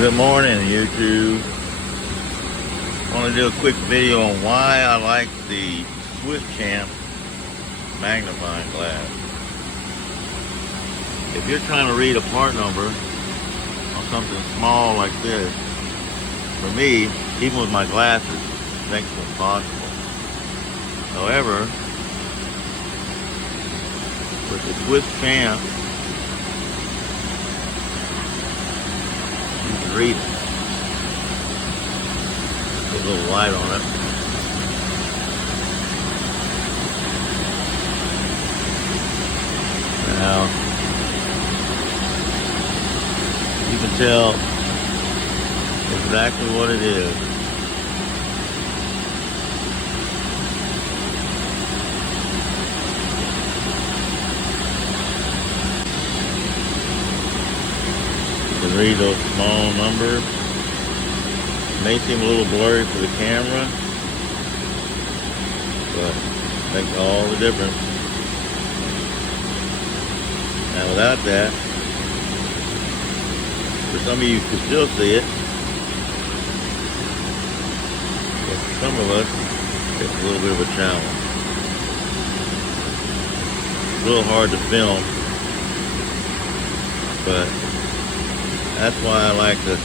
Good morning, YouTube. I want to do a quick video on why I like the SwissChamp magnifying glass. If you're trying to read a part number on something small like this, for me, even with my glasses, it makes it impossible. However, with the SwissChamp, you can read it. Put a little light on it. Now, you can tell exactly what it is. You can read those small numbers. It may seem a little blurry for the camera, but it makes all the difference. Now without that, for some of you who can still see it, but for some of us, it's a little bit of a challenge. It's a little hard to film, but that's why I like the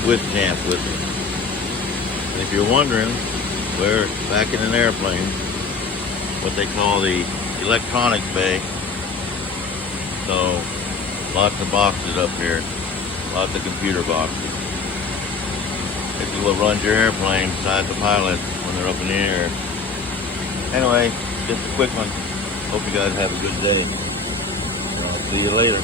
SwissChamp with it. And if you're wondering, we're back in an airplane, what they call the electronics bay. So lots of boxes up here, lots of computer boxes. This is what runs your airplane besides the pilot when they're up in the air. Anyway, just a quick one. Hope you guys have a good day. I'll see you later.